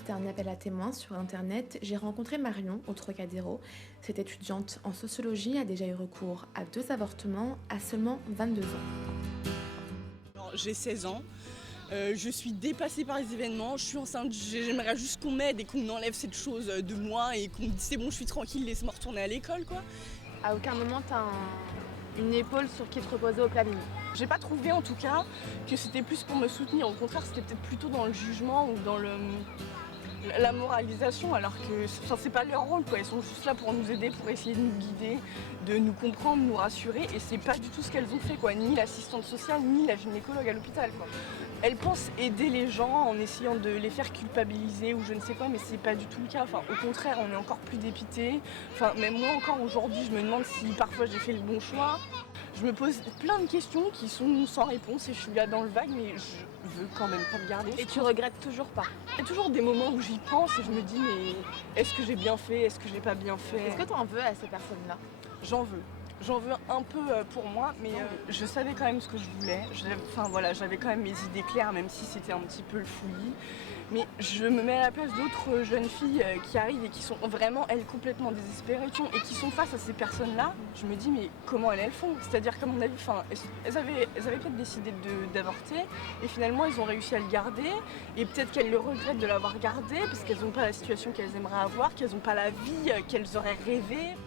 suite à un appel à témoins sur internet, j'ai rencontré Marion au Trocadéro. Cette étudiante en sociologie a déjà eu recours à 2 avortements à seulement 22 ans. Alors, j'ai 16 ans, je suis dépassée par les événements, je suis enceinte, j'aimerais juste qu'on m'aide et qu'on enlève cette chose de moi et qu'on me dise c'est bon, je suis tranquille, laisse-moi retourner à l'école quoi. À aucun moment t'as une épaule sur qui te reposer au planning. J'ai pas trouvé en tout cas que c'était plus pour me soutenir, au contraire c'était peut-être plutôt dans le jugement ou dans la moralisation, alors que c'est pas leur rôle quoi. Ils sont juste là pour nous aider, pour essayer de nous guider, de nous comprendre, nous rassurer, et c'est pas du tout ce qu'elles ont fait quoi, ni l'assistante sociale, ni la gynécologue à l'hôpital quoi. Elles pensent aider les gens en essayant de les faire culpabiliser ou je ne sais quoi, mais c'est pas du tout le cas. Enfin, au contraire, on est encore plus dépités. Enfin, même moi encore aujourd'hui, je me demande si parfois j'ai fait le bon choix. Je me pose plein de questions qui sont sans réponse et je suis là dans le vague, mais je veux quand même pas le garder. Et tu regrettes toujours pas? Il y a toujours des moments où j'y pense et je me dis mais est-ce que j'ai bien fait, est-ce que j'ai pas bien fait? Est-ce que t'en veux à ces personnes-là? J'en veux. J'en veux un peu pour moi, mais je savais quand même ce que je voulais. J'avais quand même mes idées claires, même si c'était un petit peu le fouillis. Mais je me mets à la place d'autres jeunes filles qui arrivent et qui sont vraiment, elles, complètement désespérées et qui sont face à ces personnes-là. Je me dis, mais comment elles font? C'est-à-dire, comme on a vu, elles avaient peut-être décidé d'avorter et finalement, elles ont réussi à le garder. Et peut-être qu'elles le regrettent de l'avoir gardé parce qu'elles n'ont pas la situation qu'elles aimeraient avoir, qu'elles n'ont pas la vie qu'elles auraient rêvé.